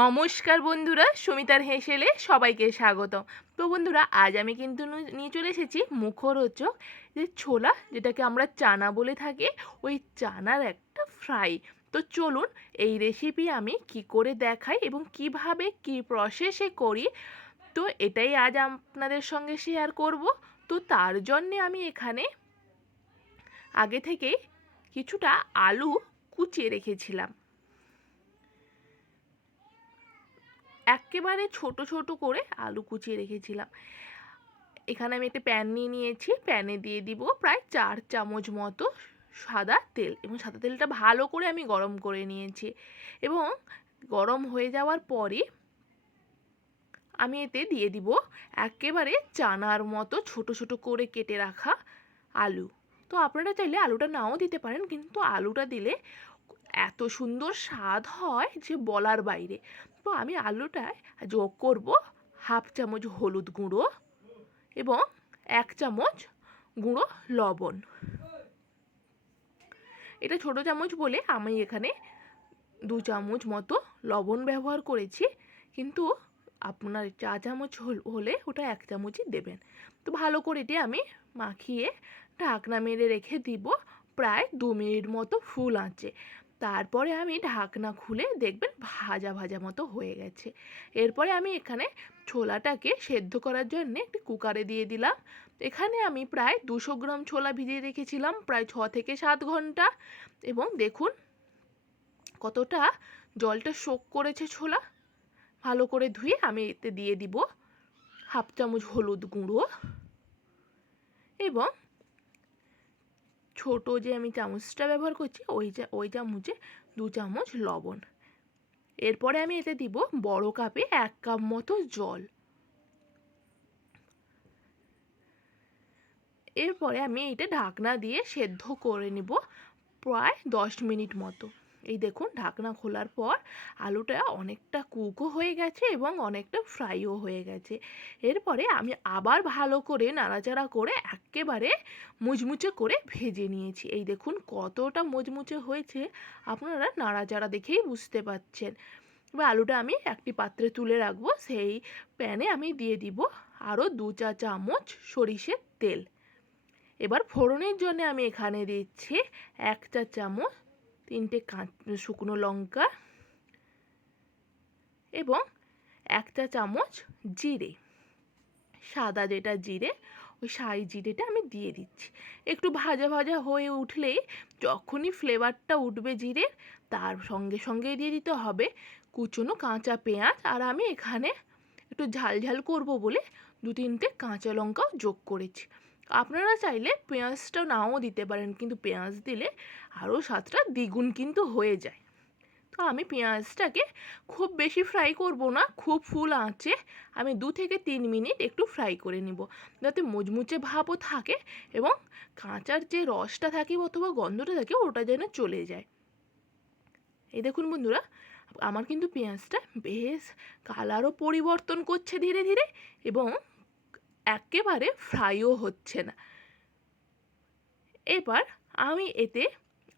নমস্কার বন্ধুরা, সুমিতার হেসেলে সবাইকে স্বাগত। তো বন্ধুরা, আজ আমি কিন্তু নিয়ে চলে এসেছি মুখরোচক যে ছোলা, যেটাকে আমরা চানা বলে থাকি, ওই চানার একটা ফ্রাই। তো চলুন এই রেসিপি আমি কি করে দেখাই এবং কিভাবে কি প্রসেসে করি, তো এটাই আজ আপনাদের সঙ্গে শেয়ার করব। তো তার জন্যে আমি এখানে আগে থেকেই কিছুটা আলু কুচিয়ে রেখেছিলাম। একেবারে ছোট ছোট করে আলু কুচিয়ে রেখেছিলাম। এখানে আমি একটা প্যান নিয়ে নিয়েছি, প্যানে দিয়ে দিব প্রায় 4 চামচ মতো সাদা তেল, এবং সাদা তেলটা ভালো করে আমি গরম করে নিয়েছি। এবং গরম হয়ে যাওয়ার পরে আমি এতে দিয়ে দিব একেবারে চানার মতো ছোট ছোট করে কেটে রাখা আলু। তো আপনারা চাইলে আলুটা নাও দিতে পারেন, কিন্তু আলুটা দিলে এত সুন্দর স্বাদ হয় যে বলার বাইরে। তো আমি আলুটায় যোগ করব হাফ চামচ হলুদ গুঁড়ো এবং 1 চামচ গুঁড়ো লবণ। এটা ছোট চামচ বলে আমি এখানে 2 চামচ মতো লবণ ব্যবহার করেছি, কিন্তু আপনার চা চামচ হলে ওটা 1 চামচই দেবেন। তো ভালো করে এটি আমি মাখিয়ে ঢাকনা মেরে রেখে দিব প্রায় 2 মিনিট মতো ফুল আঁচে। তারপরে আমি ঢাকনা খুলে দেখবেন ভাজা ভাজা মতো হয়ে গেছে। এরপরে আমি এখানে ছোলাটাকে সেদ্ধ করার জন্য একটি কুকারে দিয়ে দিলাম। এখানে আমি প্রায় 200 গ্রাম ছোলা ভিজিয়ে রেখেছিলাম প্রায় 6 থেকে 7 ঘন্টা। এবং দেখুন কতটা জলটা শোক করেছে ছোলা। ভালো করে ধুয়ে আমি এতে দিয়ে দিব হাফ চামচ হলুদ গুঁড়ো এবং ছোট যে আমি চামচটা ব্যবহার করছি ওই চামচে 2 চামচ লবণ। এরপরে আমি এতে দিব বড় কাপে 1 কাপ মতো জল। এরপরে আমি এটা ঢাকনা দিয়ে সেদ্ধ করে নিব প্রায় 10 মিনিট মতো। এই দেখুন ঢাকনা খোলার পর আলুটা অনেকটা কুকও হয়ে গেছে এবং অনেকটা ফ্রাইও হয়ে গেছে। এরপরে আমি আবার ভালো করে নাড়াচাড়া করে একেবারে মুচমুচে করে ভেজে নিয়েছি। এই দেখুন কতটা মুচমুচে হয়েছে, আপনারা নাড়াচাড়া দেখেই বুঝতে পাচ্ছেন। এবার আলুটা আমি একটি পাত্রে তুলে রাখবো। সেই প্যানে আমি দিয়ে দিব আরও 2 চা চামচ সরিষের তেল। এবার ফোড়নের জন্য আমি এখানে দিচ্ছি 1 চা চামচ 3টে শুকনো লঙ্কা এবং 1 চা চামচ জিরে, সাদা যেটা জিরে, ওই সাই জিরেটা আমি দিয়ে দিচ্ছি। একটু ভাজা ভাজা হয়ে উঠলেই যখনই ফ্লেভারটা উঠবে জিরের, তার সঙ্গে সঙ্গে দিয়ে দিতে হবে কুচনো কাঁচা পেঁয়াজ। আর আমি এখানে একটু ঝাল ঝাল করবো বলে 2-3টে কাঁচা লঙ্কাও যোগ করেছি। আপনারা চাইলে পেঁয়াজটা নাও দিতে পারেন, কিন্তু পেঁয়াজ দিলে আরও স্বাদটা দ্বিগুণ কিন্তু হয়ে যায়। তো আমি পেঁয়াজটাকে খুব বেশি ফ্রাই করব না, খুব ফুল আঁচে আমি 2 থেকে 3 মিনিট একটু ফ্রাই করে নিব, যাতে মুচমুচে ভাবও থাকে এবং কাঁচার যে রসটা থাকে অথবা গন্ধটা থাকে ওটা যেন চলে যায়। এই দেখুন বন্ধুরা, আমার কিন্তু পেঁয়াজটা বেশ কালারও পরিবর্তন করছে ধীরে ধীরে এবং একেবারে ফ্রাইও হচ্ছে না। এবার আমি এতে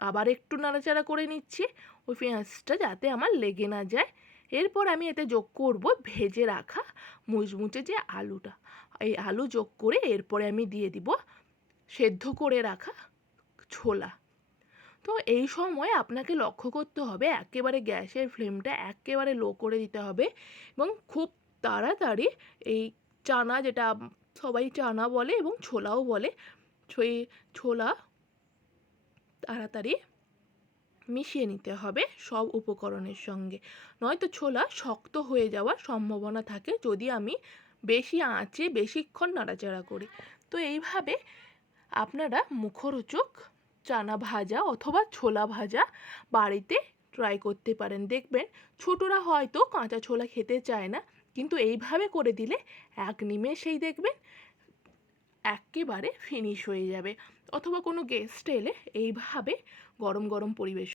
আবার একটু নাড়াচাড়া করে নিচ্ছি ওই পেঁয়াজটা যাতে আমার লেগে না যায়। এরপর আমি এতে যোগ করব ভেজে রাখা মুচমুচে যে আলুটা। এই আলু যোগ করে এরপরে আমি দিয়ে দিব সেদ্ধ করে রাখা ছোলা। তো এই সময় আপনাকে লক্ষ্য করতে হবে একেবারে গ্যাসের ফ্লেমটা একেবারে লো করে দিতে হবে এবং খুব তাড়াতাড়ি এই চানা, যেটা সবাই চানা বলে এবং ছোলাও বলে, সেই ছোলা তাড়াতাড়ি মিশিয়ে নিতে হবে সব উপকরণের সঙ্গে, নয়তো ছোলা শক্ত হয়ে যাওয়ার সম্ভাবনা থাকে যদি আমি বেশি আঁচে বেশিক্ষণ নাড়াচাড়া করি। তো এইভাবে আপনারা মুখরোচক চানা ভাজা অথবা ছোলা ভাজা বাড়িতে ট্রাই করতে পারেন। দেখবেন ছোটরা হয়তো কাঁচা ছোলা খেতে চায় না, কিন্তু এইভাবে করে দিলে এক নিমেষেই দেখবেন একেবারে ফিনিশ হয়ে যাবে। অথবা কোনো গেস্ট এলে এইভাবে গরম গরম পরিবেশন